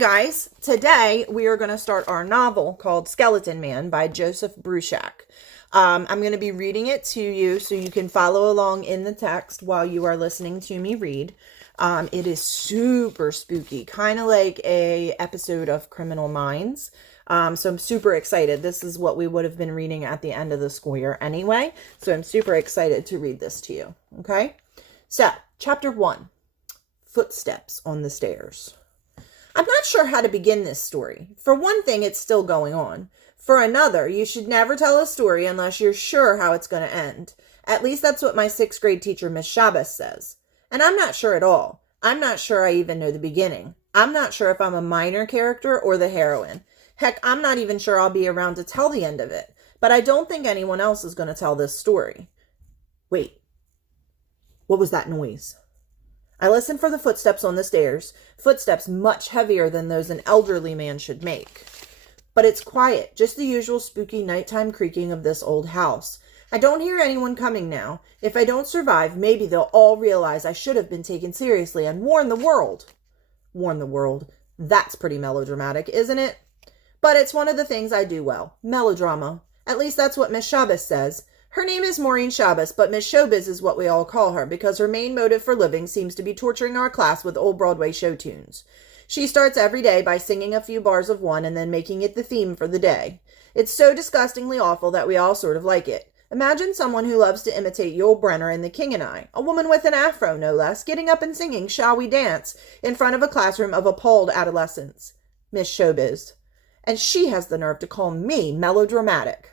guys, today we are going to start our novel called Skeleton Man by Joseph Bruchac. I'm going to be reading it to you so you can follow along in the text while you are listening to me read. It is super spooky, kind of like a episode of Criminal Minds. So I'm super excited. This is what we would have been reading at the end of the school year anyway. So I'm super excited to read this to you. Okay. So chapter 1, Footsteps on the Stairs. I'm not sure how to begin this story. For one thing, it's still going on. For another, you should never tell a story unless you're sure how it's going to end. At least that's what my 6th grade teacher, Miss Shabbos, says. And I'm not sure at all. I'm not sure I even know the beginning. I'm not sure if I'm a minor character or the heroine. Heck, I'm not even sure I'll be around to tell the end of it. But I don't think anyone else is going to tell this story. Wait. What was that noise? I listened for the footsteps on the stairs, footsteps much heavier than those an elderly man should make. But it's quiet, just the usual spooky nighttime creaking of this old house. I don't hear anyone coming now. If I don't survive, maybe they'll all realize I should have been taken seriously and warn the world. Warn the world. That's pretty melodramatic, isn't it? But it's one of the things I do well. Melodrama. At least that's what Miss Shabbos says. Her name is Maureen Shabbos, but Miss Showbiz is what we all call her because her main motive for living seems to be torturing our class with old Broadway show tunes. She starts every day by singing a few bars of one and then making it the theme for the day. It's so disgustingly awful that we all sort of like it. Imagine someone who loves to imitate Yul Brynner in The King and I, a woman with an afro no less, getting up and singing Shall We Dance in front of a classroom of appalled adolescents. Miss Showbiz. And she has the nerve to call me melodramatic.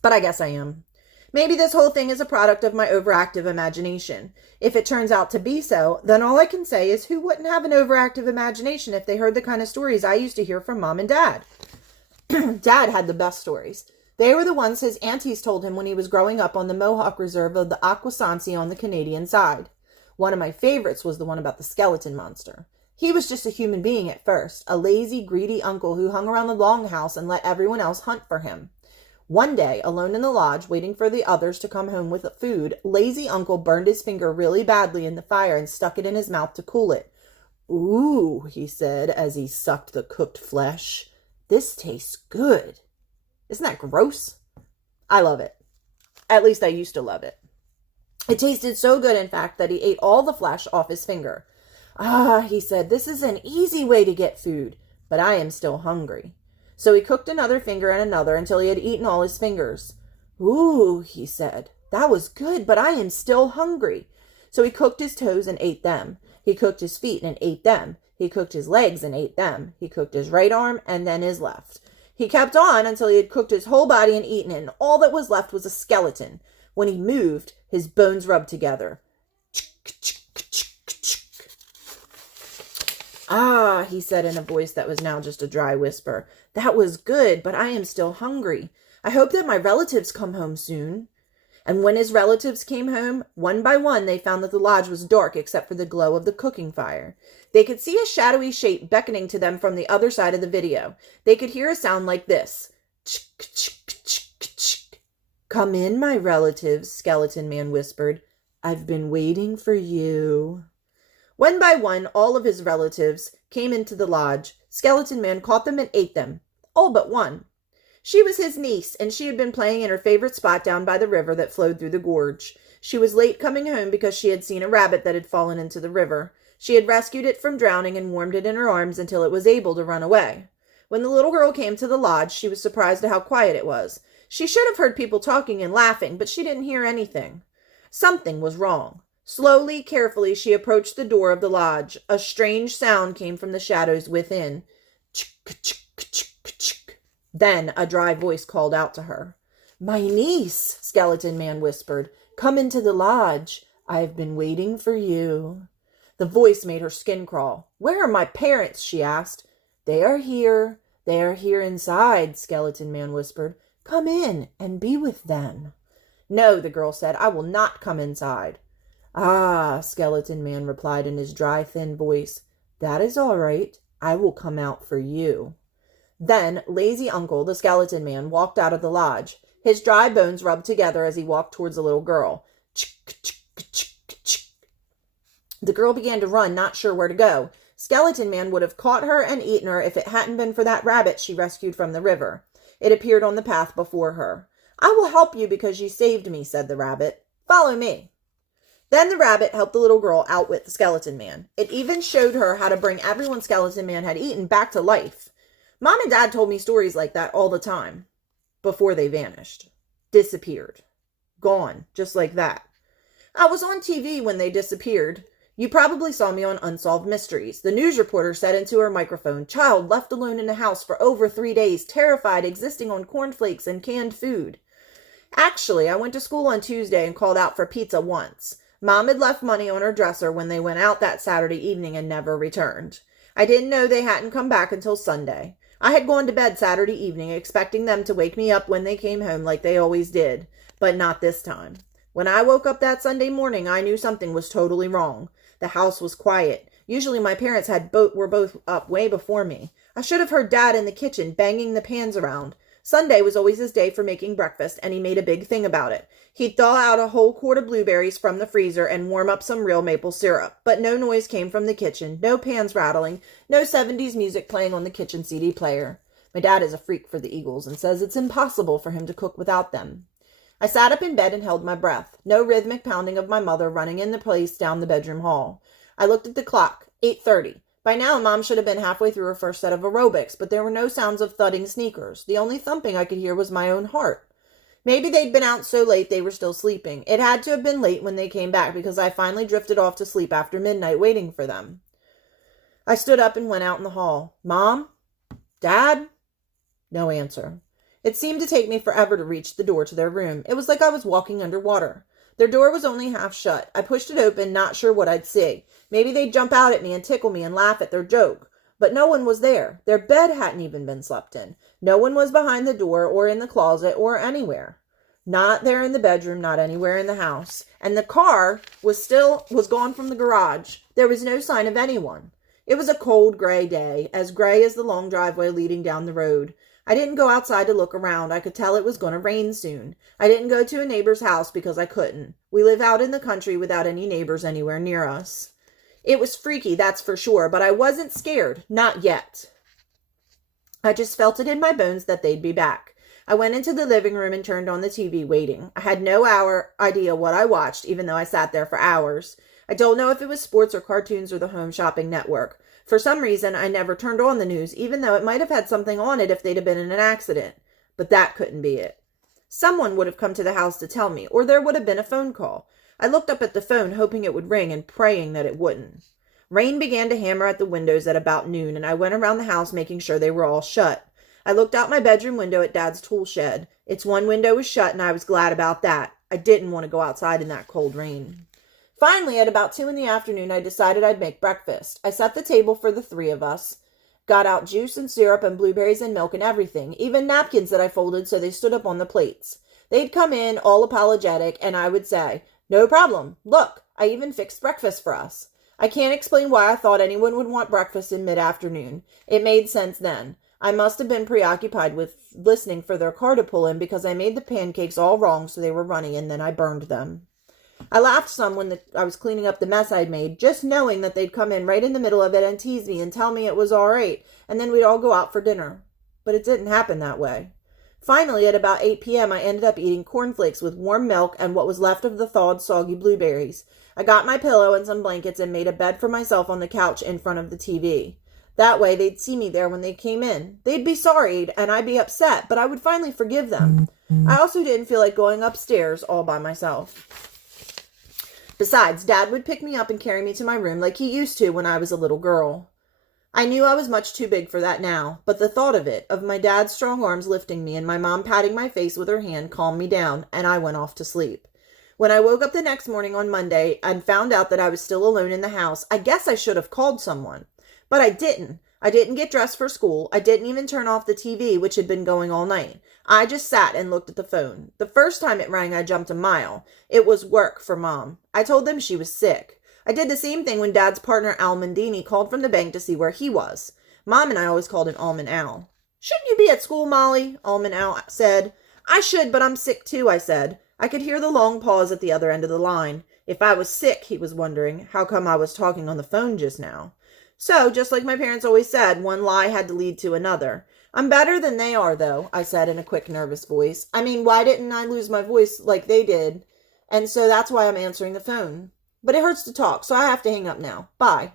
But I guess I am. Maybe this whole thing is a product of my overactive imagination. If it turns out to be so, then all I can say is who wouldn't have an overactive imagination if they heard the kind of stories I used to hear from Mom and Dad? Dad had the best stories. They were the ones his aunties told him when he was growing up on the Mohawk Reserve of the Aquasanti on the Canadian side. One of my favorites was the one about the skeleton monster. He was just a human being at first, a lazy, greedy uncle who hung around the longhouse and let everyone else hunt for him. One day, alone in the lodge, waiting for the others to come home with food, lazy uncle burned his finger really badly in the fire and stuck it in his mouth to cool it. "Ooh," he said as he sucked the cooked flesh. "This tastes good." Isn't that gross? I love it. At least I used to love it. It tasted so good, in fact, that he ate all the flesh off his finger. "Ah," he said, "this is an easy way to get food, but I am still hungry." So he cooked another finger and another until he had eaten all his fingers. "Ooh," he said, "that was good, but I am still hungry." So he cooked his toes and ate them. He cooked his feet and ate them. He cooked his legs and ate them. He cooked his right arm and then his left. He kept on until he had cooked his whole body and eaten it, and all that was left was a skeleton. When he moved, his bones rubbed together. "Ah," he said in a voice that was now just a dry whisper, "that was good, but I am still hungry. I hope that my relatives come home soon." And when his relatives came home, one by one, they found that the lodge was dark except for the glow of the cooking fire. They could see a shadowy shape beckoning to them from the other side of the video. They could hear a sound like this. "Come in, my relatives," Skeleton Man whispered. "I've been waiting for you." One by one, all of his relatives came into the lodge. Skeleton Man caught them and ate them. All but one. She was his niece, and she had been playing in her favorite spot down by the river that flowed through the gorge. She was late coming home because she had seen a rabbit that had fallen into the river. She had rescued it from drowning and warmed it in her arms until it was able to run away. When the little girl came to the lodge, she was surprised at how quiet it was. She should have heard people talking and laughing, but she didn't hear anything. Something was wrong. Slowly, carefully, she approached the door of the lodge. A strange sound came from the shadows within. Then a dry voice called out to her. "My niece," Skeleton Man whispered, "come into the lodge. I have been waiting for you." The voice made her skin crawl. "Where are my parents?" she asked. "They are here. They are here inside," Skeleton Man whispered. "Come in and be with them." "No," the girl said, "I will not come inside." "Ah," Skeleton Man replied in his dry, thin voice. "That is all right. I will come out for you." Then lazy uncle, the Skeleton Man, walked out of the lodge. His dry bones rubbed together as he walked towards the little girl. The girl began to run, not sure where to go. Skeleton Man would have caught her and eaten her if it hadn't been for that rabbit she rescued from the river. It appeared on the path before her. I will help you because you saved me, said the rabbit. Follow me. Then the rabbit helped the little girl outwit the Skeleton Man. It even showed her how to bring everyone Skeleton Man had eaten back to life. Mom and Dad told me stories like that all the time. Before they vanished. Disappeared. Gone. Just like that. I was on TV when they disappeared. You probably saw me on Unsolved Mysteries. The news reporter said into her microphone, child left alone in the house for over 3 days, terrified, existing on cornflakes and canned food. Actually, I went to school on Tuesday and called out for pizza once. Mom had left money on her dresser when they went out that Saturday evening and never returned. I didn't know they hadn't come back until Sunday. I had gone to bed Saturday evening expecting them to wake me up when they came home like they always did, but not this time. When I woke up that Sunday morning, I knew something was totally wrong. The house was quiet. Usually my parents were both up way before me. I should have heard Dad in the kitchen banging the pans around. Sunday was always his day for making breakfast, and he made a big thing about it. He'd thaw out a whole quart of blueberries from the freezer and warm up some real maple syrup. But no noise came from the kitchen, no pans rattling, no 70s music playing on the kitchen CD player. My dad is a freak for the Eagles and says it's impossible for him to cook without them. I sat up in bed and held my breath. No rhythmic pounding of my mother running in the place down the bedroom hall. I looked at the clock. 8:30. By now, Mom should have been halfway through her first set of aerobics, but there were no sounds of thudding sneakers. The only thumping I could hear was my own heart. Maybe they'd been out so late they were still sleeping. It had to have been late when they came back because I finally drifted off to sleep after midnight waiting for them. I stood up and went out in the hall. Mom? Dad? No answer. It seemed to take me forever to reach the door to their room. It was like I was walking underwater. Their door was only half shut. I pushed it open, not sure what I'd see. Maybe they'd jump out at me and tickle me and laugh at their joke. But no one was there. Their bed hadn't even been slept in. No one was behind the door or in the closet or anywhere. Not there in the bedroom, not anywhere in the house. And the car was gone from the garage. There was no sign of anyone. It was a cold, gray day, as gray as the long driveway leading down the road. I didn't go outside to look around. I could tell it was going to rain soon. I didn't go to a neighbor's house because I couldn't. We live out in the country without any neighbors anywhere near us. It was freaky, that's for sure, but I wasn't scared. Not yet. I just felt it in my bones that they'd be back. I went into the living room and turned on the TV, waiting. I had no idea what I watched, even though I sat there for hours. I don't know if it was sports or cartoons or the Home Shopping Network. For some reason, I never turned on the news, even though it might have had something on it if they'd have been in an accident. But that couldn't be it. Someone would have come to the house to tell me, or there would have been a phone call. I looked up at the phone, hoping it would ring and praying that it wouldn't. Rain began to hammer at the windows at about noon, and I went around the house making sure they were all shut. I looked out my bedroom window at Dad's tool shed. Its one window was shut, and I was glad about that. I didn't want to go outside in that cold rain. Finally, at about 2 in the afternoon, I decided I'd make breakfast. I set the table for the 3 of us, got out juice and syrup and blueberries and milk and everything, even napkins that I folded so they stood up on the plates. They'd come in, all apologetic, and I would say, "No problem. Look, I even fixed breakfast for us." I can't explain why I thought anyone would want breakfast in mid-afternoon. It made sense then. I must have been preoccupied with listening for their car to pull in because I made the pancakes all wrong so they were runny and then I burned them. I laughed some when I was cleaning up the mess I'd made, just knowing that they'd come in right in the middle of it and tease me and tell me it was all right, and then we'd all go out for dinner. But it didn't happen that way. Finally, at about 8 p.m., I ended up eating cornflakes with warm milk and what was left of the thawed, soggy blueberries. I got my pillow and some blankets and made a bed for myself on the couch in front of the TV. That way, they'd see me there when they came in. They'd be sorry, and I'd be upset, but I would finally forgive them. I also didn't feel like going upstairs all by myself. Besides, Dad would pick me up and carry me to my room like he used to when I was a little girl. I knew I was much too big for that now, but the thought of it, of my dad's strong arms lifting me and my mom patting my face with her hand, calmed me down, and I went off to sleep. When I woke up the next morning on Monday and found out that I was still alone in the house, I guess I should have called someone. But I didn't. I didn't get dressed for school. I didn't even turn off the TV, which had been going all night. I just sat and looked at the phone. The first time it rang, I jumped a mile. It was work for Mom. I told them she was sick. I did the same thing when Dad's partner, Al Mandini, called from the bank to see where he was. Mom and I always called him Almond Al. "Shouldn't you be at school, Molly?" Almond Al said. "I should, but I'm sick too," I said. I could hear the long pause at the other end of the line. If I was sick, he was wondering, how come I was talking on the phone just now? So, just like my parents always said, one lie had to lead to another. I'm better than they are, though, I said in a quick, nervous voice. I mean, why didn't I lose my voice like they did? And so that's why I'm answering the phone. But it hurts to talk, so I have to hang up now. Bye.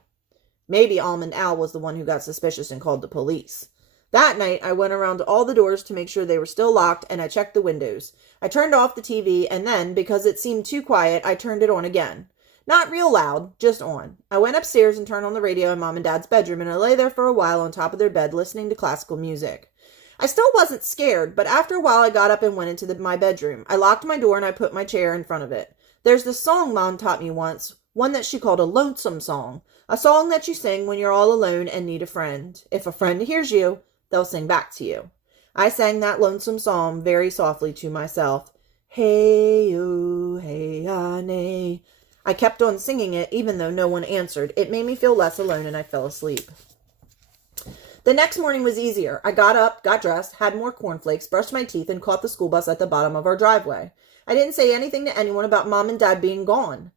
Maybe Almond Al was the one who got suspicious and called the police. That night, I went around to all the doors to make sure they were still locked, and I checked the windows. I turned off the TV, and then, because it seemed too quiet, I turned it on again. Not real loud, just on. I went upstairs and turned on the radio in Mom and Dad's bedroom, and I lay there for a while on top of their bed listening to classical music. I still wasn't scared, but after a while I got up and went into my bedroom. I locked my door and I put my chair in front of it. There's this song Mom taught me once, one that she called a lonesome song, a song that you sing when you're all alone and need a friend. If a friend hears you, they'll sing back to you. I sang that lonesome song very softly to myself. Hey-oh, hey-ah-nay. I kept on singing it even though no one answered. It made me feel less alone and I fell asleep. The next morning was easier. I got up, got dressed, had more cornflakes, brushed my teeth, and caught the school bus at the bottom of our driveway. I didn't say anything to anyone about Mom and Dad being gone.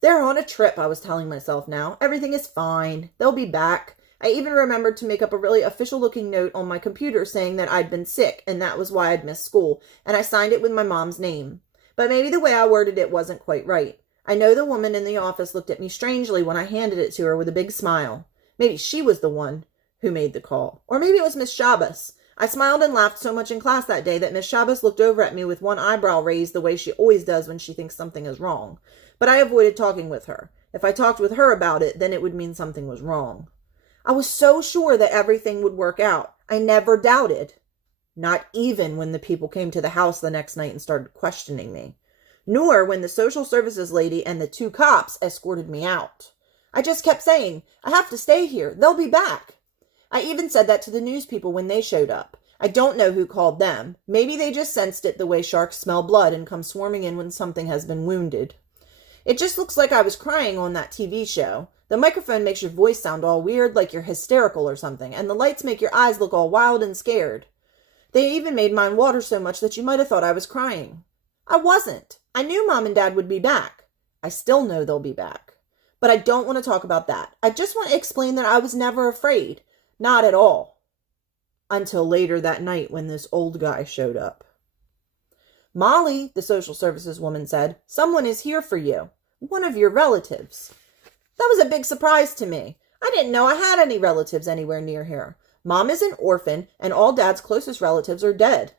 They're on a trip, I was telling myself now. Everything is fine. They'll be back. I even remembered to make up a really official-looking note on my computer saying that I'd been sick, and that was why I'd missed school, and I signed it with my mom's name. But maybe the way I worded it wasn't quite right. I know the woman in the office looked at me strangely when I handed it to her with a big smile. Maybe she was the one who made the call. Or maybe it was Miss Shabbos. I smiled and laughed so much in class that day that Miss Shabbos looked over at me with one eyebrow raised the way she always does when she thinks something is wrong. But I avoided talking with her. If I talked with her about it, then it would mean something was wrong. I was so sure that everything would work out. I never doubted. Not even when the people came to the house the next night and started questioning me. Nor when the social services lady and the 2 cops escorted me out. I just kept saying, I have to stay here. They'll be back. I even said that to the news people when they showed up. I don't know who called them. Maybe they just sensed it the way sharks smell blood and come swarming in when something has been wounded. It just looks like I was crying on that TV show. The microphone makes your voice sound all weird, like you're hysterical or something, and the lights make your eyes look all wild and scared. They even made mine water so much that you might have thought I was crying. I wasn't. I knew Mom and Dad would be back. I still know they'll be back. But I don't want to talk about that. I just want to explain that I was never afraid. Not at all. Until later that night when this old guy showed up. Molly, the social services woman said, someone is here for you. One of your relatives. That was a big surprise to me. I didn't know I had any relatives anywhere near here. Mom is an orphan, and all Dad's closest relatives are dead.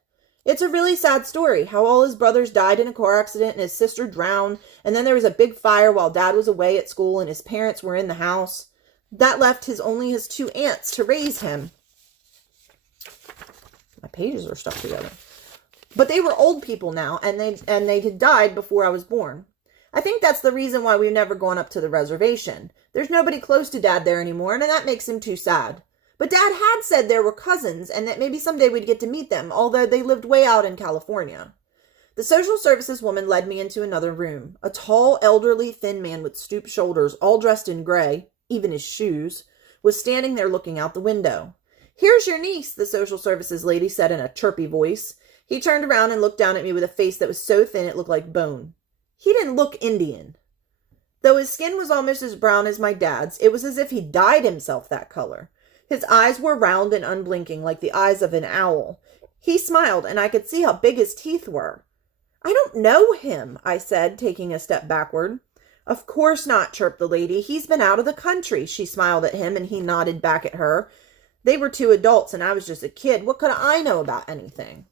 It's a really sad story, how all his brothers died in a car accident and his sister drowned, and then there was a big fire while Dad was away at school and his parents were in the house. That left only his 2 aunts to raise him. My pages are stuck together. But they were old people now, and they had died before I was born. I think that's the reason why we've never gone up to the reservation. There's nobody close to Dad there anymore, and that makes him too sad. But Dad had said there were cousins, and that maybe someday we'd get to meet them, although they lived way out in California. The social services woman led me into another room. A tall, elderly, thin man with stooped shoulders, all dressed in gray, even his shoes, was standing there looking out the window. Here's your niece, the social services lady said in a chirpy voice. He turned around and looked down at me with a face that was so thin it looked like bone. He didn't look Indian. Though his skin was almost as brown as my dad's, it was as if he dyed himself that color. His eyes were round and unblinking like the eyes of an owl. He smiled, and I could see how big his teeth were. I don't know him, I said, taking a step backward. Of course not, chirped the lady. He's been out of the country. She smiled at him, and he nodded back at her. They were 2 adults, and I was just a kid. What could I know about anything?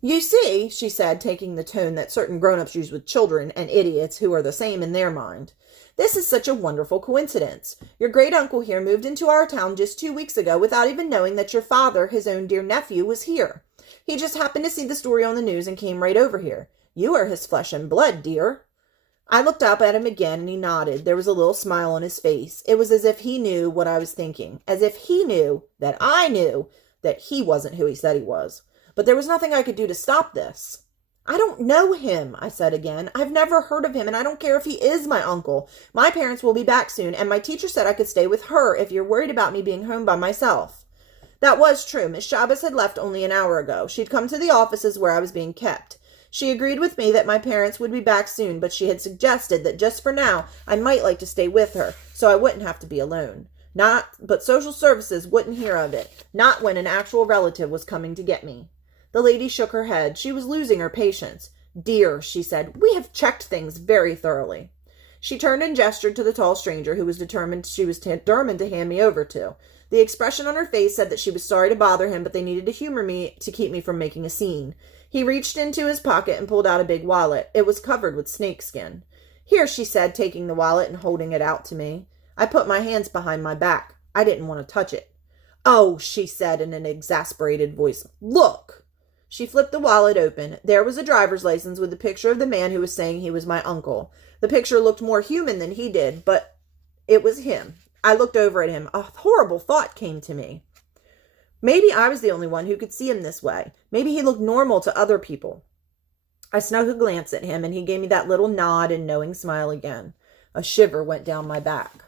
You see, she said, taking the tone that certain grown-ups use with children and idiots who are the same in their mind. This is such a wonderful coincidence. Your great-uncle here moved into our town just 2 weeks ago without even knowing that your father, his own dear nephew, was here. He just happened to see the story on the news and came right over here. You are his flesh and blood, dear. I looked up at him again, and he nodded. There was a little smile on his face. It was as if he knew what I was thinking, as if he knew that I knew that he wasn't who he said he was. But there was nothing I could do to stop this. I don't know him, I said again. I've never heard of him, and I don't care if he is my uncle. My parents will be back soon, and my teacher said I could stay with her if you're worried about me being home by myself. That was true. Miss Shabbos had left only an hour ago. She'd come to the offices where I was being kept. She agreed with me that my parents would be back soon, but she had suggested that just for now I might like to stay with her, so I wouldn't have to be alone. But social services wouldn't hear of it, not when an actual relative was coming to get me. The lady shook her head. She was losing her patience. Dear, she said, we have checked things very thoroughly. She turned and gestured to the tall stranger who was determined to hand me over to. The expression on her face said that she was sorry to bother him, but they needed to humor me to keep me from making a scene. He reached into his pocket and pulled out a big wallet. It was covered with snakeskin. Here, she said, taking the wallet and holding it out to me. I put my hands behind my back. I didn't want to touch it. Oh, she said in an exasperated voice. Look! She flipped the wallet open. There was a driver's license with a picture of the man who was saying he was my uncle. The picture looked more human than he did, but it was him. I looked over at him. A horrible thought came to me. Maybe I was the only one who could see him this way. Maybe he looked normal to other people. I snuck a glance at him, and he gave me that little nod and knowing smile again. A shiver went down my back.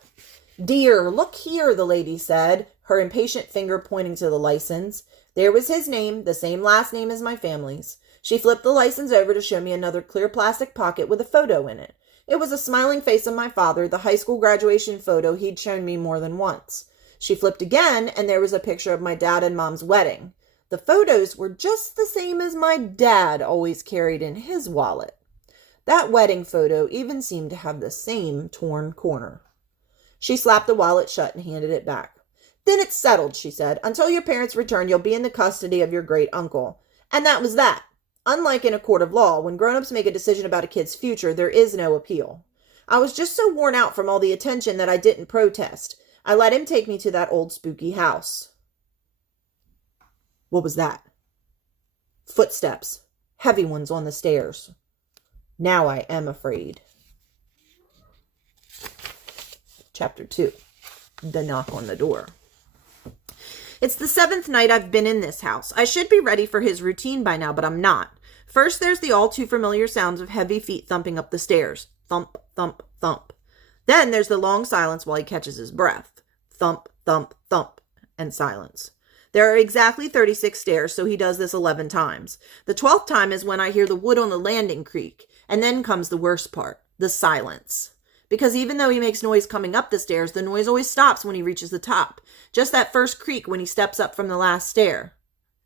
Dear, look here, the lady said, her impatient finger pointing to the license. There was his name, the same last name as my family's. She flipped the license over to show me another clear plastic pocket with a photo in it. It was a smiling face of my father, the high school graduation photo he'd shown me more than once. She flipped again, and there was a picture of my dad and mom's wedding. The photos were just the same as my dad always carried in his wallet. That wedding photo even seemed to have the same torn corner. She slapped the wallet shut and handed it back. Then it's settled, she said. Until your parents return, you'll be in the custody of your great uncle. And that was that. Unlike in a court of law, when grown-ups make a decision about a kid's future, there is no appeal. I was just so worn out from all the attention that I didn't protest. I let him take me to that old spooky house. What was that? Footsteps. Heavy ones on the stairs. Now I am afraid. Chapter 2. The knock on the door. It's the 7th night I've been in this house. I should be ready for his routine by now, but I'm not. First, there's the all too familiar sounds of heavy feet thumping up the stairs. Thump, thump, thump. Then there's the long silence while he catches his breath. Thump, thump, thump, and silence. There are exactly 36 stairs, so he does this 11 times. The 12th time is when I hear the wood on the landing creak, and then comes the worst part, the silence. Because even though he makes noise coming up the stairs, the noise always stops when he reaches the top. Just that first creak when he steps up from the last stair.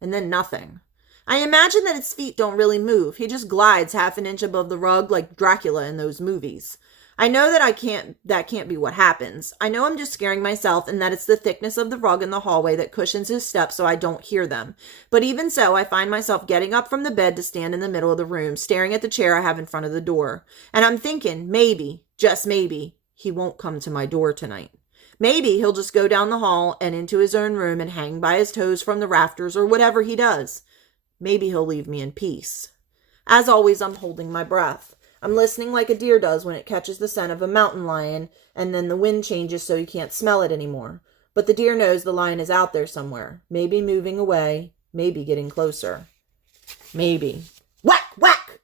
And then nothing. I imagine that his feet don't really move. He just glides half an inch above the rug like Dracula in those movies. I know that can't be what happens. I know I'm just scaring myself and that it's the thickness of the rug in the hallway that cushions his steps so I don't hear them. But even so, I find myself getting up from the bed to stand in the middle of the room, staring at the chair I have in front of the door. And I'm thinking, maybe, just maybe, he won't come to my door tonight. Maybe he'll just go down the hall and into his own room and hang by his toes from the rafters or whatever he does. Maybe he'll leave me in peace. As always, I'm holding my breath. I'm listening like a deer does when it catches the scent of a mountain lion and then the wind changes so you can't smell it anymore. But the deer knows the lion is out there somewhere, maybe moving away, maybe getting closer. Maybe. Whack! Whack!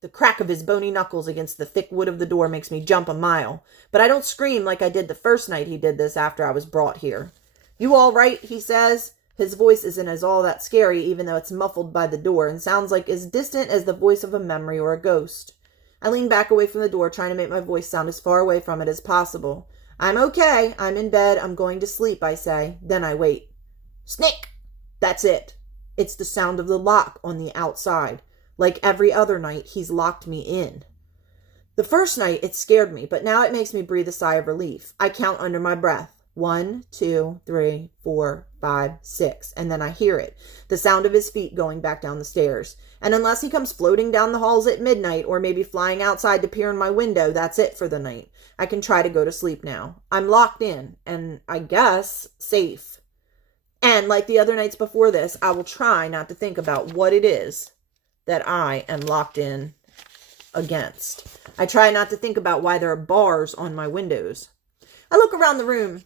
The crack of his bony knuckles against the thick wood of the door makes me jump a mile, but I don't scream like I did the first night he did this after I was brought here. You all right? He says. His voice isn't as all that scary even though it's muffled by the door and sounds like as distant as the voice of a memory or a ghost. I lean back away from the door, trying to make my voice sound as far away from it as possible. I'm okay. I'm in bed. I'm going to sleep, I say. Then I wait. Snick! That's it. It's the sound of the lock on the outside. Like every other night, he's locked me in. The first night, it scared me, but now it makes me breathe a sigh of relief. I count under my breath. 1, 2, 3, 4, 5, 6. And then I hear it. The sound of his feet going back down the stairs. And unless he comes floating down the halls at midnight or maybe flying outside to peer in my window, that's it for the night. I can try to go to sleep now. I'm locked in and I guess safe. And like the other nights before this, I will try not to think about what it is that I am locked in against. I try not to think about why there are bars on my windows. I look around the room.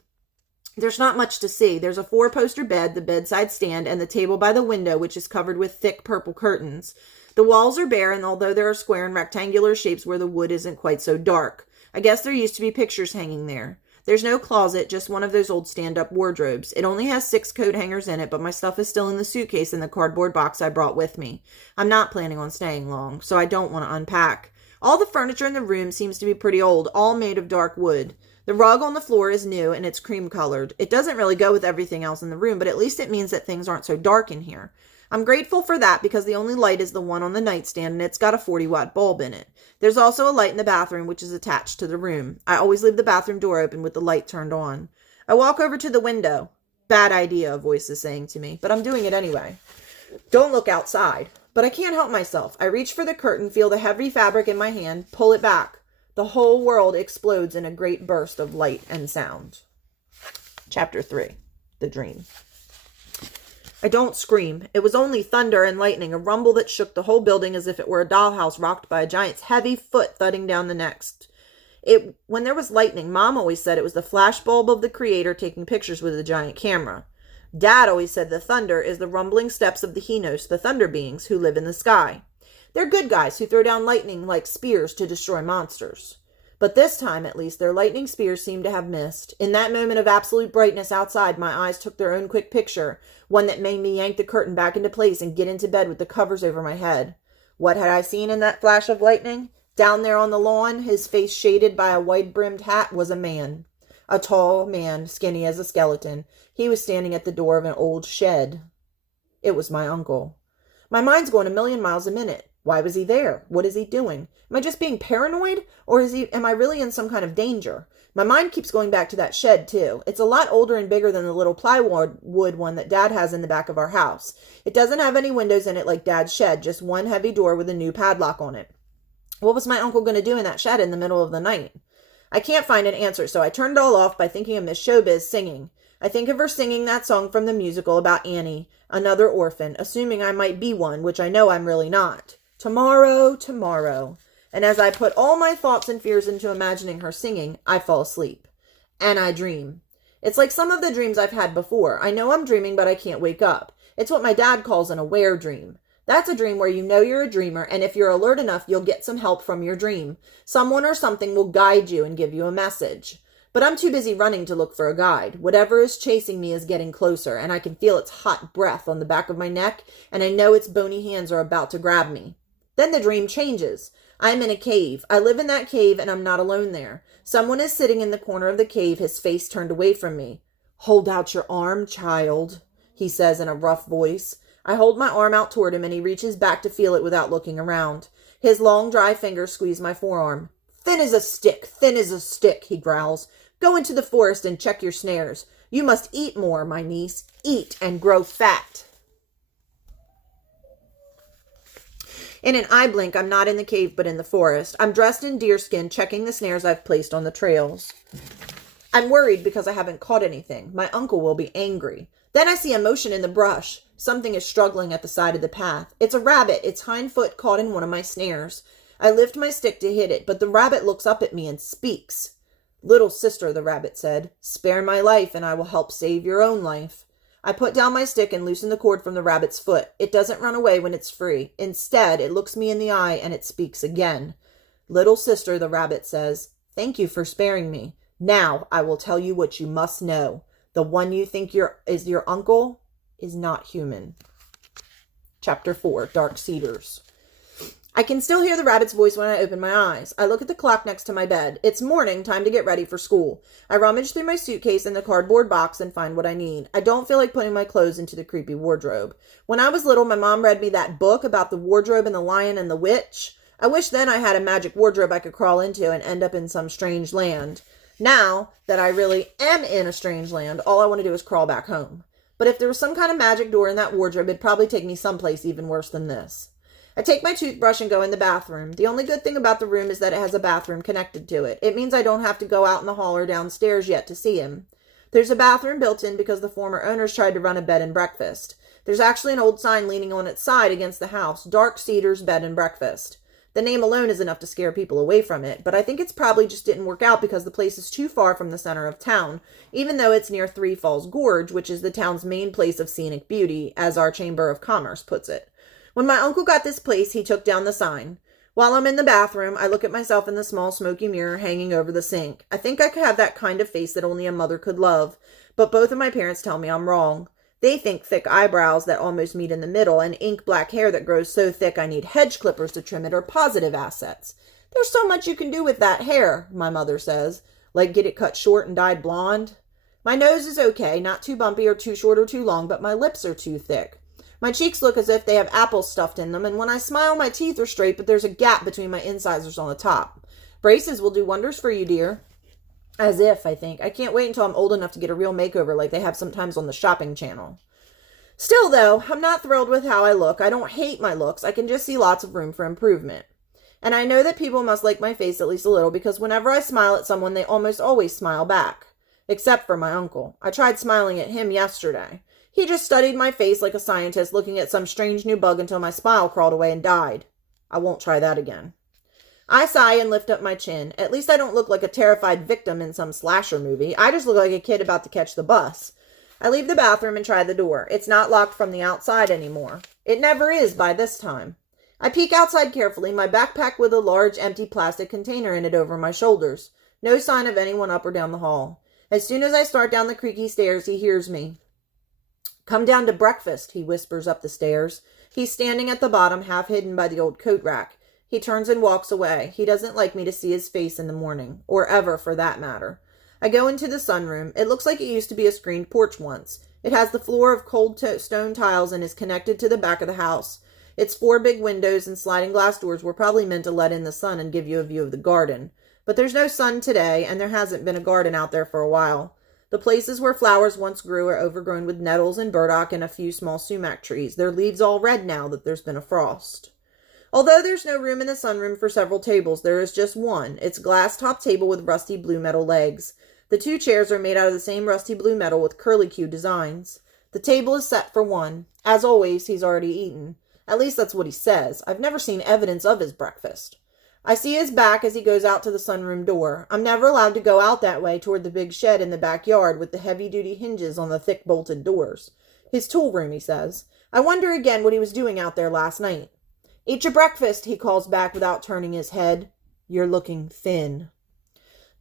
There's not much to see. There's a 4-poster bed, the bedside stand, and the table by the window, which is covered with thick purple curtains. The walls are bare, and although there are square and rectangular shapes where the wood isn't quite so dark, I guess there used to be pictures hanging there. There's no closet, just one of those old stand-up wardrobes. It only has 6 coat hangers in it, but my stuff is still in the suitcase in the cardboard box I brought with me. I'm not planning on staying long, so I don't want to unpack. All the furniture in the room seems to be pretty old, all made of dark wood. The rug on the floor is new and it's cream-colored. It doesn't really go with everything else in the room, but at least it means that things aren't so dark in here. I'm grateful for that because the only light is the one on the nightstand and it's got a 40-watt bulb in it. There's also a light in the bathroom which is attached to the room. I always leave the bathroom door open with the light turned on. I walk over to the window. Bad idea, a voice is saying to me, but I'm doing it anyway. Don't look outside. But I can't help myself. I reach for the curtain, feel the heavy fabric in my hand, pull it back. The whole world explodes in a great burst of light and sound. Chapter 3. The Dream. I don't scream. It was only thunder and lightning, a rumble that shook the whole building as if it were a dollhouse rocked by a giant's heavy foot thudding down the next. When there was lightning, Mom always said it was the flash bulb of the Creator taking pictures with a giant camera. Dad always said the thunder is the rumbling steps of the Henos, the thunder beings who live in the sky. They're good guys who throw down lightning like spears to destroy monsters. But this time, at least, their lightning spears seemed to have missed. In that moment of absolute brightness outside, my eyes took their own quick picture, one that made me yank the curtain back into place and get into bed with the covers over my head. What had I seen in that flash of lightning? Down there on the lawn, his face shaded by a wide-brimmed hat, was a man. A tall man, skinny as a skeleton. He was standing at the door of an old shed. It was my uncle. My mind's going a million miles a minute. Why was he there? What is he doing? Am I just being paranoid? Or am I really in some kind of danger? My mind keeps going back to that shed, too. It's a lot older and bigger than the little plywood one that Dad has in the back of our house. It doesn't have any windows in it like Dad's shed, just one heavy door with a new padlock on it. What was my uncle going to do in that shed in the middle of the night? I can't find an answer, so I turned it all off by thinking of Miss Showbiz singing. I think of her singing that song from the musical about Annie, another orphan, assuming I might be one, which I know I'm really not. Tomorrow, tomorrow. And as I put all my thoughts and fears into imagining her singing, I fall asleep. And I dream. It's like some of the dreams I've had before. I know I'm dreaming, but I can't wake up. It's what my dad calls an aware dream. That's a dream where you know you're a dreamer, and if you're alert enough, you'll get some help from your dream. Someone or something will guide you and give you a message. But I'm too busy running to look for a guide. Whatever is chasing me is getting closer, and I can feel its hot breath on the back of my neck, and I know its bony hands are about to grab me. Then the dream changes. I'm in a cave. I live in that cave, and I'm not alone there. Someone is sitting in the corner of the cave, his face turned away from me. "Hold out your arm, child," he says in a rough voice. I hold my arm out toward him, and he reaches back to feel it without looking around. His long, dry fingers squeeze my forearm. Thin as a stick, he growls. "Go into the forest and check your snares. You must eat more, my niece. Eat and grow fat." In an eye blink, I'm not in the cave, but in the forest. I'm dressed in deerskin, checking the snares I've placed on the trails. I'm worried because I haven't caught anything. My uncle will be angry. Then I see a motion in the brush. Something is struggling at the side of the path. It's a rabbit, its hind foot caught in one of my snares. I lift my stick to hit it, but the rabbit looks up at me and speaks. "Little sister," the rabbit said, "spare my life and I will help save your own life." I put down my stick and loosen the cord from the rabbit's foot. It doesn't run away when it's free. Instead, it looks me in the eye and it speaks again. "Little sister," the rabbit says, "thank you for sparing me. Now I will tell you what you must know. The one you think is your uncle is not human." Chapter 4, Dark Cedars. I can still hear the rabbit's voice when I open my eyes. I look at the clock next to my bed. It's morning, time to get ready for school. I rummage through my suitcase and the cardboard box and find what I need. I don't feel like putting my clothes into the creepy wardrobe. When I was little, my mom read me that book about the wardrobe and the lion and the witch. I wish then I had a magic wardrobe I could crawl into and end up in some strange land. Now that I really am in a strange land, all I want to do is crawl back home. But if there was some kind of magic door in that wardrobe, it'd probably take me someplace even worse than this. I take my toothbrush and go in the bathroom. The only good thing about the room is that it has a bathroom connected to it. It means I don't have to go out in the hall or downstairs yet to see him. There's a bathroom built in because the former owners tried to run a bed and breakfast. There's actually an old sign leaning on its side against the house, "Dark Cedars Bed and Breakfast." The name alone is enough to scare people away from it, but I think it's probably just didn't work out because the place is too far from the center of town, even though it's near Three Falls Gorge, which is the town's main place of scenic beauty, as our Chamber of Commerce puts it. When my uncle got this place, he took down the sign. While I'm in the bathroom, I look at myself in the small smoky mirror hanging over the sink. I think I could have that kind of face that only a mother could love, but both of my parents tell me I'm wrong. They think thick eyebrows that almost meet in the middle and ink black hair that grows so thick I need hedge clippers to trim it are positive assets. There's so much you can do with that hair, my mother says, like get it cut short and dyed blonde. My nose is okay, not too bumpy or too short or too long, but my lips are too thick. My cheeks look as if they have apples stuffed in them, and when I smile, my teeth are straight, but there's a gap between my incisors on the top. Braces will do wonders for you, dear. As if, I think. I can't wait until I'm old enough to get a real makeover like they have sometimes on the shopping channel. Still, though, I'm not thrilled with how I look. I don't hate my looks. I can just see lots of room for improvement. And I know that people must like my face at least a little because whenever I smile at someone, they almost always smile back. Except for my uncle. I tried smiling at him yesterday. He just studied my face like a scientist looking at some strange new bug until my smile crawled away and died. I won't try that again. I sigh and lift up my chin. At least I don't look like a terrified victim in some slasher movie. I just look like a kid about to catch the bus. I leave the bathroom and try the door. It's not locked from the outside anymore. It never is by this time. I peek outside carefully, my backpack with a large empty plastic container in it over my shoulders. No sign of anyone up or down the hall. As soon as I start down the creaky stairs, he hears me. Come down to breakfast, he whispers up the stairs. He's standing at the bottom, half hidden by the old coat rack. He turns and walks away. He doesn't like me to see his face in the morning, or ever for that matter. I go into the sunroom. It looks like it used to be a screened porch once. It has the floor of cold stone tiles and is connected to the back of the house. Its 4 big windows and sliding glass doors were probably meant to let in the sun and give you a view of the garden. But there's no sun today, and there hasn't been a garden out there for a while. The places where flowers once grew are overgrown with nettles and burdock and a few small sumac trees, their leaves all red now that there's been a frost. Although there's no room in the sunroom for several tables, there is just one. It's a glass-top table with rusty blue metal legs. The 2 chairs are made out of the same rusty blue metal with curlicue designs. The table is set for one. As always, he's already eaten. At least that's what he says. I've never seen evidence of his breakfast. I see his back as he goes out to the sunroom door. I'm never allowed to go out that way toward the big shed in the backyard with the heavy-duty hinges on the thick bolted doors. His tool room, he says. I wonder again what he was doing out there last night. Eat your breakfast, he calls back without turning his head. You're looking thin.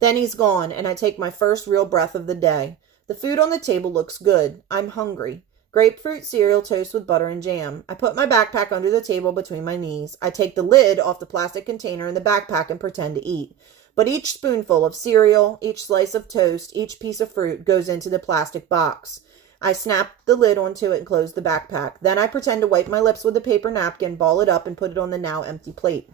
Then he's gone, and I take my first real breath of the day. The food on the table looks good. I'm hungry. Grapefruit cereal toast with butter and jam. I put my backpack under the table between my knees. I take the lid off the plastic container in the backpack and pretend to eat. But each spoonful of cereal, each slice of toast, each piece of fruit goes into the plastic box. I snap the lid onto it and close the backpack. Then I pretend to wipe my lips with a paper napkin, ball it up, and put it on the now empty plate.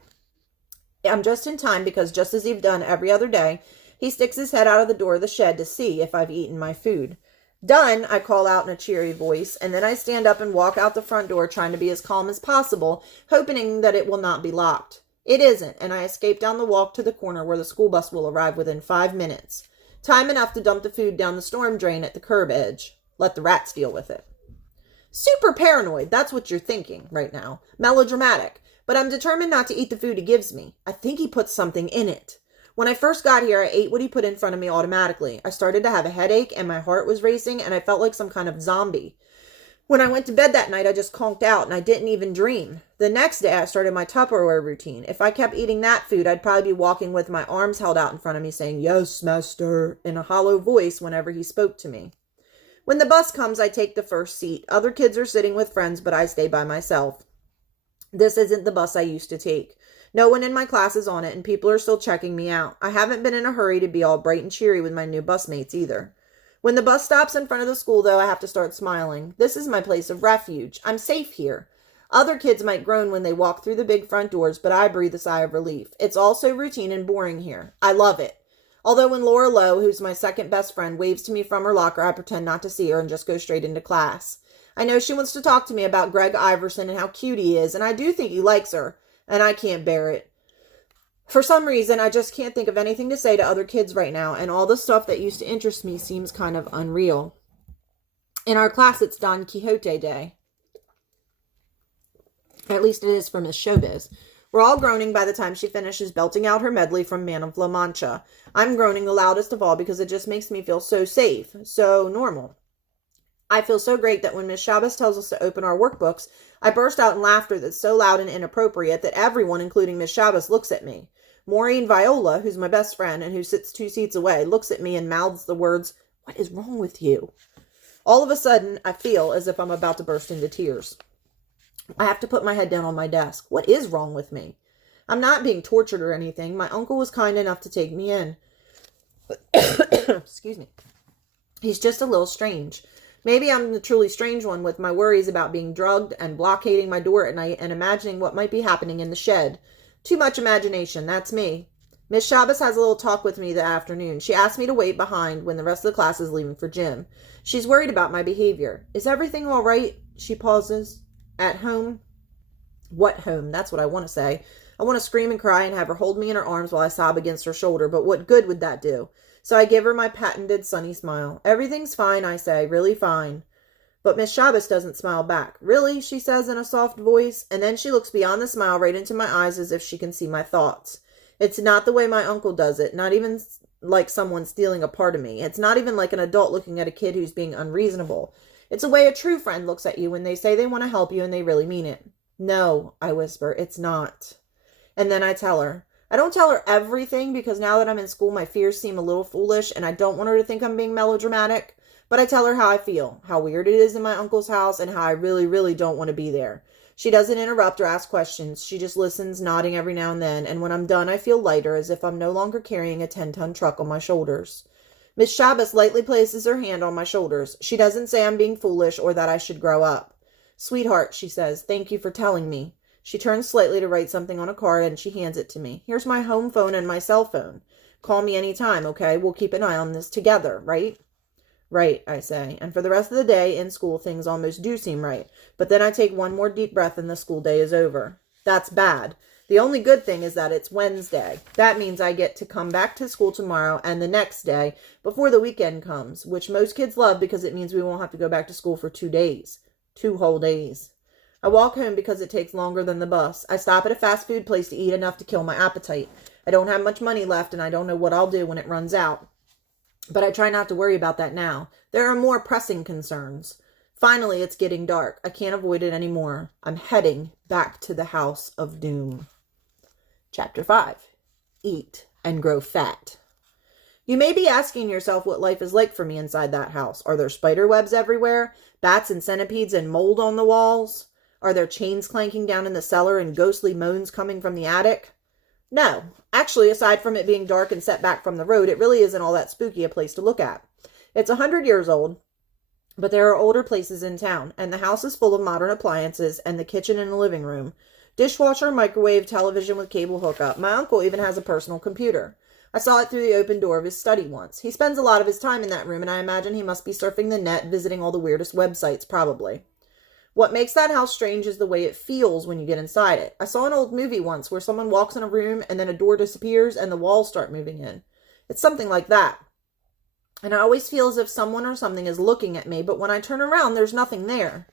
I'm just in time because just as he's done every other day, he sticks his head out of the door of the shed to see if I've eaten my food. Done, I call out in a cheery voice, and then I stand up and walk out the front door trying to be as calm as possible, hoping that it will not be locked. It isn't, and I escape down the walk to the corner where the school bus will arrive within 5 minutes. Time enough to dump the food down the storm drain at the curb edge. Let the rats deal with it. Super paranoid, that's what you're thinking right now. Melodramatic. But I'm determined not to eat the food he gives me. I think he puts something in it. When I first got here, I ate what he put in front of me automatically. I started to have a headache and my heart was racing and I felt like some kind of zombie. When I went to bed that night, I just conked out and I didn't even dream. The next day, I started my Tupperware routine. If I kept eating that food, I'd probably be walking with my arms held out in front of me saying, "Yes, master," in a hollow voice whenever he spoke to me. When the bus comes, I take the first seat. Other kids are sitting with friends, but I stay by myself. This isn't the bus I used to take. No one in my class is on it, and people are still checking me out. I haven't been in a hurry to be all bright and cheery with my new busmates either. When the bus stops in front of the school, though, I have to start smiling. This is my place of refuge. I'm safe here. Other kids might groan when they walk through the big front doors, but I breathe a sigh of relief. It's all so routine and boring here. I love it. Although when Laura Lowe, who's my second best friend, waves to me from her locker, I pretend not to see her and just go straight into class. I know she wants to talk to me about Greg Iverson and how cute he is, and I do think he likes her, and I can't bear it. For some reason, I just can't think of anything to say to other kids right now, and all the stuff that used to interest me seems kind of unreal. In our class, it's Don Quixote Day. At least it is for Miss Showbiz. We're all groaning by the time she finishes belting out her medley from Man of La Mancha. I'm groaning the loudest of all because it just makes me feel so safe, so normal. I feel so great that when Miss Shabbos tells us to open our workbooks, I burst out in laughter that's so loud and inappropriate that everyone, including Miss Shabbos, looks at me. Maureen Viola, who's my best friend and who sits 2 seats away, looks at me and mouths the words, "What is wrong with you?" All of a sudden, I feel as if I'm about to burst into tears. I have to put my head down on my desk. What is wrong with me? I'm not being tortured or anything. My uncle was kind enough to take me in. Excuse me. He's just a little strange. Maybe I'm the truly strange one with my worries about being drugged and blockading my door at night and imagining what might be happening in the shed. Too much imagination, that's me. Miss Shabbos has a little talk with me that afternoon. She asked me to wait behind when the rest of the class is leaving for gym. She's worried about my behavior. Is everything all right? She pauses. At home? What home? That's what I want to say. I want to scream and cry and have her hold me in her arms while I sob against her shoulder, but what good would that do? So I give her my patented sunny smile. Everything's fine, I say, really fine. But Miss Shabbos doesn't smile back. Really, she says in a soft voice, and then she looks beyond the smile right into my eyes as if she can see my thoughts. It's not the way my uncle does it, not even like someone stealing a part of me. It's not even like an adult looking at a kid who's being unreasonable. It's a way a true friend looks at you when they say they want to help you and they really mean it. No, I whisper, it's not. And then I tell her. I don't tell her everything because now that I'm in school, my fears seem a little foolish and I don't want her to think I'm being melodramatic. But I tell her how I feel, how weird it is in my uncle's house, and how I really, really don't want to be there. She doesn't interrupt or ask questions. She just listens, nodding every now and then, and when I'm done, I feel lighter, as if I'm no longer carrying a 10-ton truck on my shoulders. Miss Shabbos lightly places her hand on my shoulders. She doesn't say I'm being foolish or that I should grow up. "Sweetheart," she says, "thank you for telling me." She turns slightly to write something on a card and she hands it to me. "Here's my home phone and my cell phone. Call me anytime, okay? We'll keep an eye on this together, right?" "Right," I say, and for the rest of the day in school things almost do seem right, but then I take one more deep breath and the school day is over. That's bad. The only good thing is that it's Wednesday. That means I get to come back to school tomorrow and the next day before the weekend comes, which most kids love because it means we won't have to go back to school for 2 days. 2 whole days. I walk home because it takes longer than the bus. I stop at a fast food place to eat enough to kill my appetite. I don't have much money left and I don't know what I'll do when it runs out. But I try not to worry about that now. There are more pressing concerns. Finally, it's getting dark. I can't avoid it anymore. I'm heading back to the house of doom. Chapter 5. Eat and grow fat. You may be asking yourself what life is like for me inside that house. Are there spider webs everywhere? Bats and centipedes and mold on the walls? Are there chains clanking down in the cellar and ghostly moans coming from the attic? No. Actually, aside from it being dark and set back from the road, it really isn't all that spooky a place to look at. It's 100 years old, but there are older places in town, and the house is full of modern appliances and the kitchen and the living room. Dishwasher, microwave, television with cable hookup. My uncle even has a personal computer. I saw it through the open door of his study once. He spends a lot of his time in that room, and I imagine he must be surfing the net, visiting all the weirdest websites, probably. What makes that house strange is the way it feels when you get inside it. I saw an old movie once where someone walks in a room and then a door disappears and the walls start moving in. It's something like that. And I always feel as if someone or something is looking at me, but when I turn around, there's nothing there.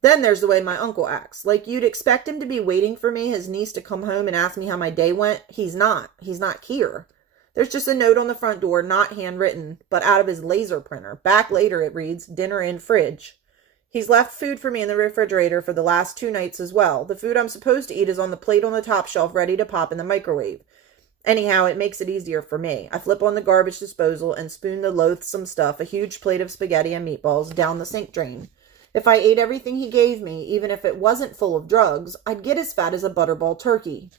Then there's the way my uncle acts. Like you'd expect him to be waiting for me, his niece, to come home and ask me how my day went. He's not. He's not here. There's just a note on the front door, not handwritten, but out of his laser printer. Back later, it reads, "Dinner in fridge." He's left food for me in the refrigerator for the last 2 nights as well. The food I'm supposed to eat is on the plate on the top shelf ready to pop in the microwave. Anyhow, it makes it easier for me. I flip on the garbage disposal and spoon the loathsome stuff, a huge plate of spaghetti and meatballs, down the sink drain. If I ate everything he gave me, even if it wasn't full of drugs, I'd get as fat as a butterball turkey.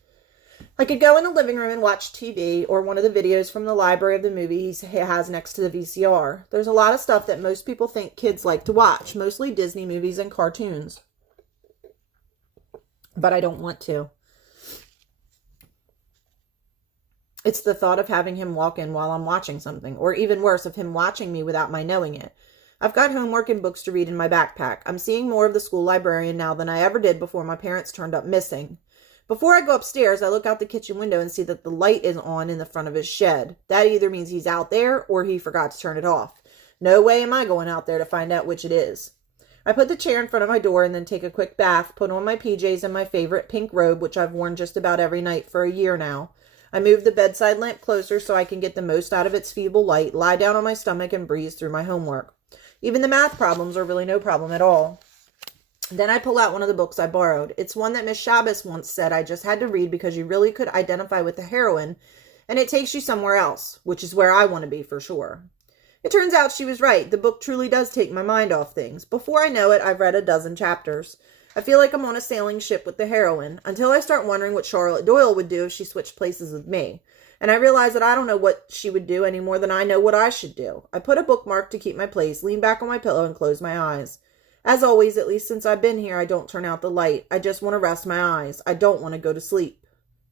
I could go in the living room and watch TV or one of the videos from the library of the movie he has next to the VCR. There's a lot of stuff that most people think kids like to watch, mostly Disney movies and cartoons. But I don't want to. It's the thought of having him walk in while I'm watching something, or even worse, of him watching me without my knowing it. I've got homework and books to read in my backpack. I'm seeing more of the school librarian now than I ever did before my parents turned up missing. Before I go upstairs, I look out the kitchen window and see that the light is on in the front of his shed. That either means he's out there or he forgot to turn it off. No way am I going out there to find out which it is. I put the chair in front of my door and then take a quick bath, put on my PJs and my favorite pink robe, which I've worn just about every night for a year now. I move the bedside lamp closer so I can get the most out of its feeble light, lie down on my stomach, and breeze through my homework. Even the math problems are really no problem at all. Then I pull out one of the books I borrowed. It's one that Miss Shabbos once said I just had to read because you really could identify with the heroine, and it takes you somewhere else, which is where I want to be for sure. It turns out she was right. The book truly does take my mind off things. Before I know it, I've read a dozen chapters. I feel like I'm on a sailing ship with the heroine, until I start wondering what Charlotte Doyle would do if she switched places with me. And I realize that I don't know what she would do any more than I know what I should do. I put a bookmark to keep my place, lean back on my pillow, and close my eyes. As always, at least since I've been here, I don't turn out the light. I just want to rest my eyes. I don't want to go to sleep.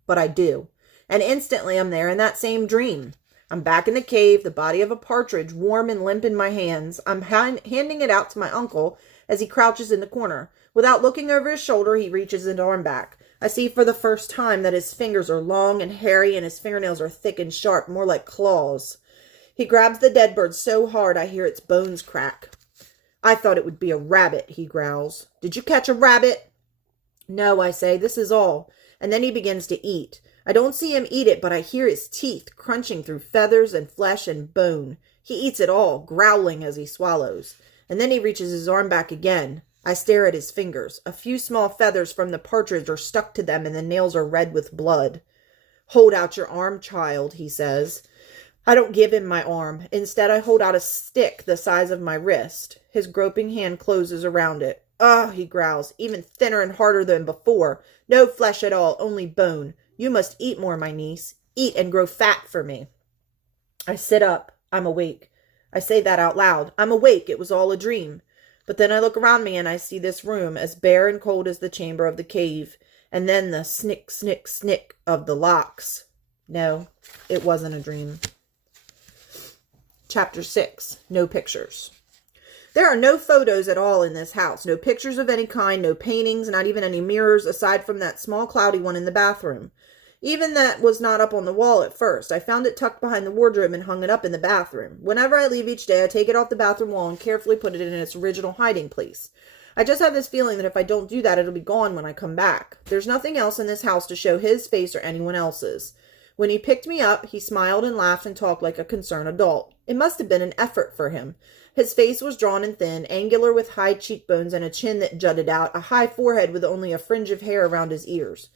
But I do. And instantly I'm there in that same dream. I'm back in the cave, the body of a partridge, warm and limp in my hands. I'm handing it out to my uncle as he crouches in the corner. Without looking over his shoulder, he reaches his arm back. I see for the first time that his fingers are long and hairy and his fingernails are thick and sharp, more like claws. He grabs the dead bird so hard I hear its bones crack. I thought it would be a rabbit, he growls. Did you catch a rabbit? No, I say, this is all. And then he begins to eat. I don't see him eat it, but I hear his teeth crunching through feathers and flesh and bone. He eats it all, growling as he swallows. And then he reaches his arm back again. I stare at his fingers. A few small feathers from the partridge are stuck to them, and the nails are red with blood. Hold out your arm, child, he says. I don't give him my arm. Instead, I hold out a stick the size of my wrist. His groping hand closes around it. Ugh, he growls, even thinner and harder than before. No flesh at all, only bone. You must eat more, my niece. Eat and grow fat for me. I sit up. I'm awake. I say that out loud. I'm awake. It was all a dream. But then I look around me and I see this room as bare and cold as the chamber of the cave. And then the snick, snick, snick of the locks. No, it wasn't a dream. Chapter 6. No pictures. There are no photos at all in this house. No pictures of any kind, no paintings, not even any mirrors, aside from that small cloudy one in the bathroom. Even that was not up on the wall at first. I found it tucked behind the wardrobe and hung it up in the bathroom. Whenever I leave each day, I take it off the bathroom wall and carefully put it in its original hiding place. I just have this feeling that if I don't do that, it'll be gone when I come back. There's nothing else in this house to show his face or anyone else's. When he picked me up, he smiled and laughed and talked like a concerned adult. It must have been an effort for him. His face was drawn and thin, angular with high cheekbones and a chin that jutted out, a high forehead with only a fringe of hair around his ears.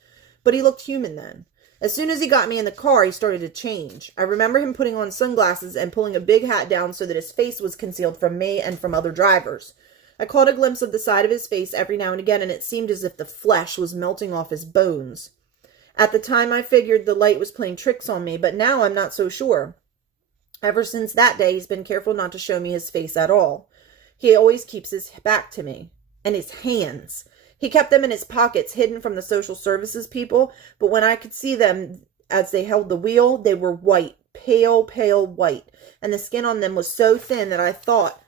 But he looked human then. As soon as he got me in the car, he started to change. I remember him putting on sunglasses and pulling a big hat down so that his face was concealed from me and from other drivers. I caught a glimpse of the side of his face every now and again, and it seemed as if the flesh was melting off his bones. At the time, I figured the light was playing tricks on me, but now I'm not so sure. Ever since that day, he's been careful not to show me his face at all. He always keeps his back to me. And his hands. He kept them in his pockets, hidden from the social services people, but when I could see them as they held the wheel, they were white, pale, pale white, and the skin on them was so thin that I thought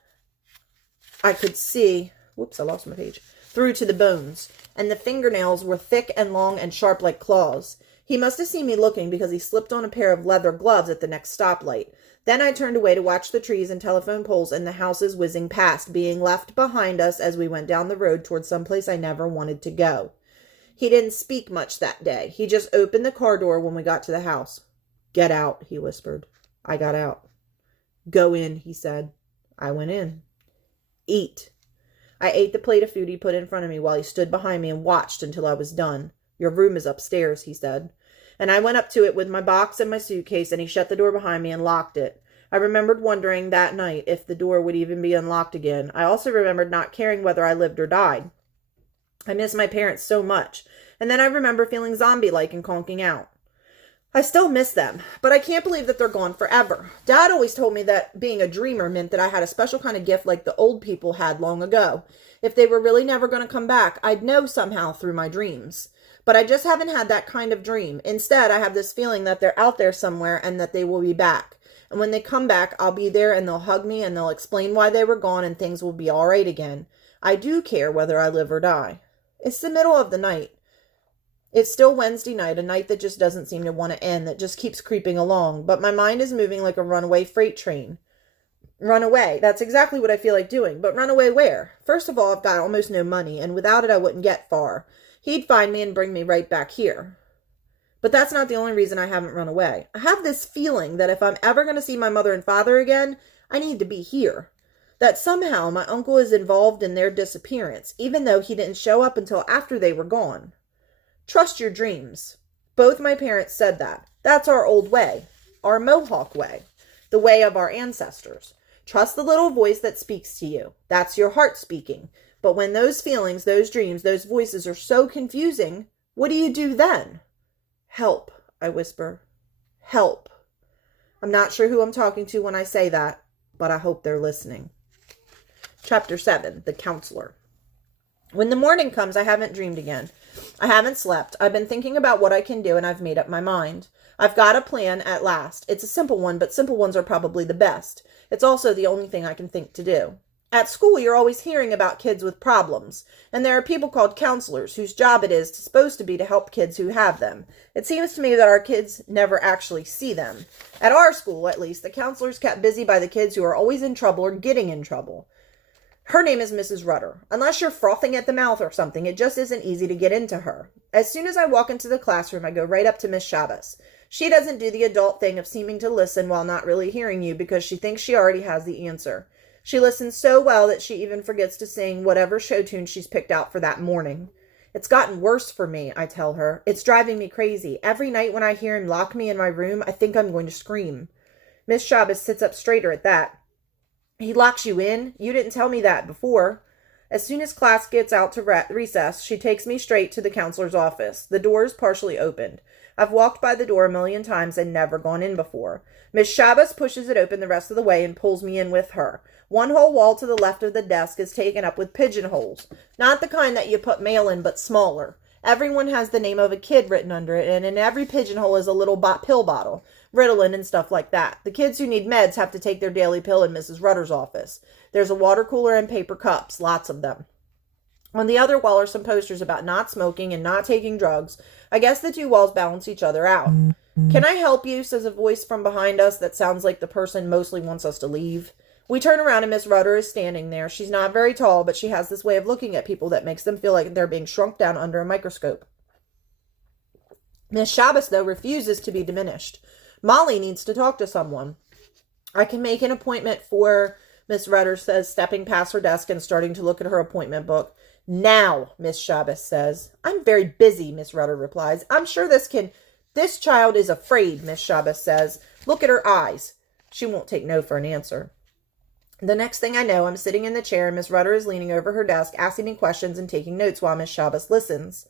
I could see, whoops, I lost my page, through to the bones, and the fingernails were thick and long and sharp like claws. He must have seen me looking because he slipped on a pair of leather gloves at the next stoplight. Then I turned away to watch the trees and telephone poles and the houses whizzing past, being left behind us as we went down the road toward someplace I never wanted to go. He didn't speak much that day. He just opened the car door when we got to the house. Get out, he whispered. I got out. Go in, he said. I went in. Eat. I ate the plate of food he put in front of me while he stood behind me and watched until I was done. Your room is upstairs, he said. And I went up to it with my box and my suitcase, and he shut the door behind me and locked it. I remembered wondering that night if the door would even be unlocked again. I also remembered not caring whether I lived or died. I miss my parents so much. And then I remember feeling zombie-like and conking out. I still miss them, but I can't believe that they're gone forever. Dad always told me that being a dreamer meant that I had a special kind of gift like the old people had long ago. If they were really never going to come back, I'd know somehow through my dreams. But I just haven't had that kind of dream. Instead, I have this feeling that they're out there somewhere and that they will be back. And when they come back, I'll be there and they'll hug me and they'll explain why they were gone and things will be all right again. I do care whether I live or die. It's the middle of the night. It's still Wednesday night, a night that just doesn't seem to want to end, that just keeps creeping along. But my mind is moving like a runaway freight train. Run away. That's exactly what I feel like doing. But run away where? First of all, I've got almost no money, and without it I wouldn't get far. He'd find me and bring me right back here. But that's not the only reason I haven't run away. I have this feeling that if I'm ever going to see my mother and father again, I need to be here. That somehow my uncle is involved in their disappearance, even though he didn't show up until after they were gone. Trust your dreams. Both my parents said that. That's our old way. Our Mohawk way. The way of our ancestors. Trust the little voice that speaks to you. That's your heart speaking. But when those feelings, those dreams, those voices are so confusing, what do you do then? Help, I whisper. Help. I'm not sure who I'm talking to when I say that, but I hope they're listening. Chapter 7, The Counselor. When the morning comes, I haven't dreamed again. I haven't slept. I've been thinking about what I can do, and I've made up my mind. I've got a plan at last. It's a simple one, but simple ones are probably the best. It's also the only thing I can think to do. At school, you're always hearing about kids with problems, and there are people called counselors whose job it is supposed to be to help kids who have them. It seems to me that our kids never actually see them. At our school, at least, the counselor's kept busy by the kids who are always in trouble or getting in trouble. Her name is Mrs. Rudder. Unless you're frothing at the mouth or something, it just isn't easy to get into her. As soon as I walk into the classroom, I go right up to Miss Shabbos. She doesn't do the adult thing of seeming to listen while not really hearing you because she thinks she already has the answer. She listens so well that she even forgets to sing whatever show tune she's picked out for that morning. It's gotten worse for me, I tell her. It's driving me crazy. Every night when I hear him lock me in my room, I think I'm going to scream. Miss Shabbos sits up straighter at that. He locks you in? You didn't tell me that before. As soon as class gets out to recess, she takes me straight to the counselor's office. The door is partially opened. I've walked by the door a million times and never gone in before. Miss Shabbos pushes it open the rest of the way and pulls me in with her. One whole wall to the left of the desk is taken up with pigeonholes. Not the kind that you put mail in, but smaller. Everyone has the name of a kid written under it, and in every pigeonhole is a little pill bottle, Ritalin and stuff like that. The kids who need meds have to take their daily pill in Mrs. Rudder's office. There's a water cooler and paper cups, lots of them. On the other wall are some posters about not smoking and not taking drugs. I guess the two walls balance each other out. Can I help you? Says a voice from behind us that sounds like the person mostly wants us to leave. We turn around and Miss Rudder is standing there. She's not very tall, but she has this way of looking at people that makes them feel like they're being shrunk down under a microscope. Miss Shabbos, though, refuses to be diminished. Molly needs to talk to someone. I can make an appointment for, Miss Rudder says, stepping past her desk and starting to look at her appointment book. Now, Miss Shabbos says. I'm very busy, Miss Rudder replies. I'm sure this child is afraid, Miss Shabbos says. Look at her eyes. She won't take no for an answer. The next thing I know, I'm sitting in the chair and Miss Rudder is leaning over her desk, asking me questions and taking notes while Miss Shabbos listens.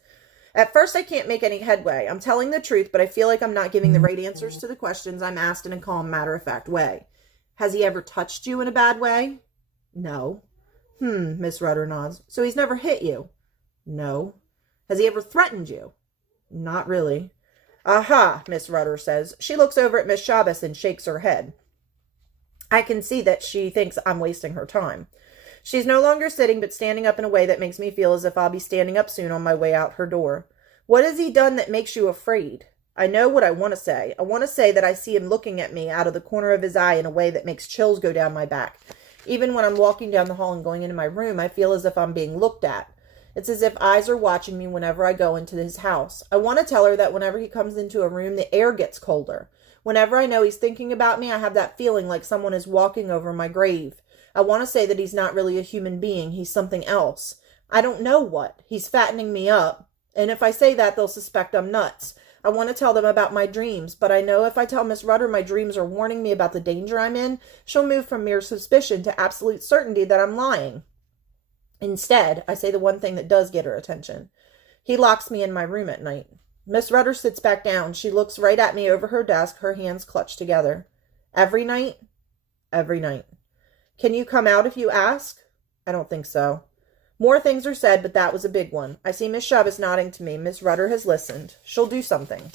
At first, I can't make any headway. I'm telling the truth, but I feel like I'm not giving the right answers to the questions I'm asked in a calm, matter-of-fact way. Has he ever touched you in a bad way? No. Miss Rudder nods. So he's never hit you? No. Has he ever threatened you? Not really. Aha, Miss Rudder says. She looks over at Miss Shabbos and shakes her head. I can see that she thinks I'm wasting her time. She's no longer sitting, but standing up in a way that makes me feel as if I'll be standing up soon on my way out her door. What has he done that makes you afraid? I know what I want to say. I want to say that I see him looking at me out of the corner of his eye in a way that makes chills go down my back. Even when I'm walking down the hall and going into my room, I feel as if I'm being looked at. It's as if eyes are watching me whenever I go into his house. I want to tell her that whenever he comes into a room, the air gets colder. Whenever I know he's thinking about me, I have that feeling like someone is walking over my grave. I want to say that he's not really a human being. He's something else. I don't know what. He's fattening me up. And if I say that, they'll suspect I'm nuts. I want to tell them about my dreams, but I know if I tell Miss Rudder my dreams are warning me about the danger I'm in, she'll move from mere suspicion to absolute certainty that I'm lying. Instead, I say the one thing that does get her attention. He locks me in my room at night. Miss Rudder sits back down. She looks right at me over her desk, her hands clutched together. Every night? Every night. Can you come out if you ask? I don't think so. More things are said, but that was a big one. I see Miss Shabbos nodding to me. Miss Rudder has listened. She'll do something.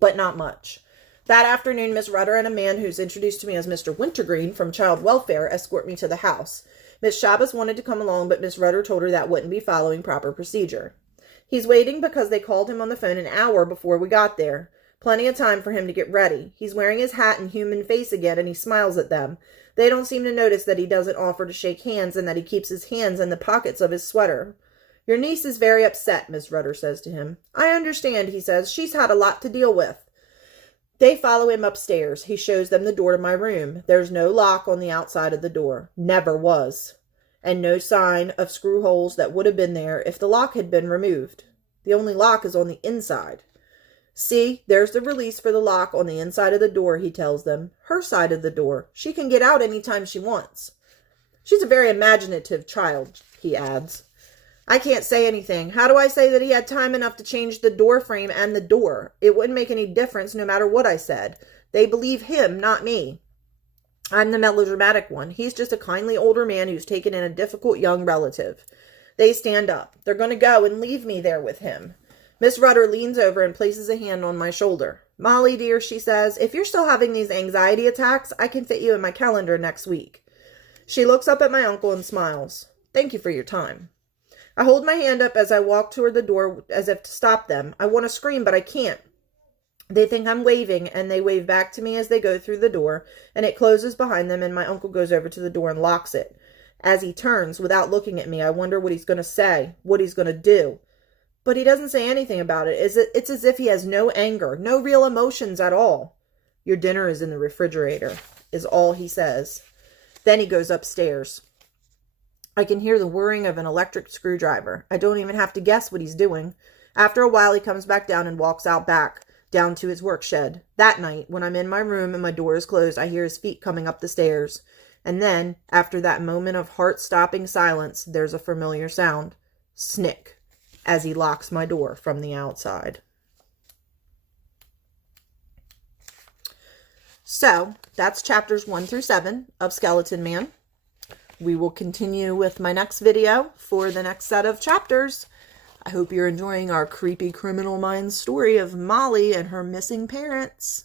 But not much. That afternoon, Miss Rudder and a man who's introduced to me as Mr. Wintergreen from Child Welfare escort me to the house. Miss Shabbos wanted to come along, but Miss Rudder told her that wouldn't be following proper procedure. He's waiting because they called him on the phone an hour before we got there. Plenty of time for him to get ready. He's wearing his hat and human face again, and he smiles at them. They don't seem to notice that he doesn't offer to shake hands and that he keeps his hands in the pockets of his sweater. Your niece is very upset, Miss Rudder says to him. I understand, he says. She's had a lot to deal with. They follow him upstairs. He shows them the door to my room. There's no lock on the outside of the door. Never was. And no sign of screw holes that would have been there if the lock had been removed. The only lock is on the inside. See, there's the release for the lock on the inside of the door, he tells them. Her side of the door. She can get out any time she wants. She's a very imaginative child, he adds. I can't say anything. How do I say that he had time enough to change the door frame and the door? It wouldn't make any difference no matter what I said. They believe him, not me. I'm the melodramatic one. He's just a kindly older man who's taken in a difficult young relative. They stand up. They're going to go and leave me there with him. Miss Rudder leans over and places a hand on my shoulder. Molly, dear, she says, if you're still having these anxiety attacks, I can fit you in my calendar next week. She looks up at my uncle and smiles. Thank you for your time. I hold my hand up as I walk toward the door as if to stop them. I want to scream, but I can't. They think I'm waving, and they wave back to me as they go through the door, and it closes behind them, and my uncle goes over to the door and locks it. As he turns, without looking at me, I wonder what he's going to say, what he's going to do. But he doesn't say anything about it. It's as if he has no anger, no real emotions at all. Your dinner is in the refrigerator, is all he says. Then he goes upstairs. I can hear the whirring of an electric screwdriver. I don't even have to guess what he's doing. After a while, he comes back down and walks out back, down to his work shed. That night, when I'm in my room and my door is closed, I hear his feet coming up the stairs. And then, after that moment of heart-stopping silence, there's a familiar sound. Snick, as he locks my door from the outside. So, that's chapters 1 through 7 of Skeleton Man. We will continue with my next video for the next set of chapters. I hope you're enjoying our creepy Criminal Minds story of Molly and her missing parents.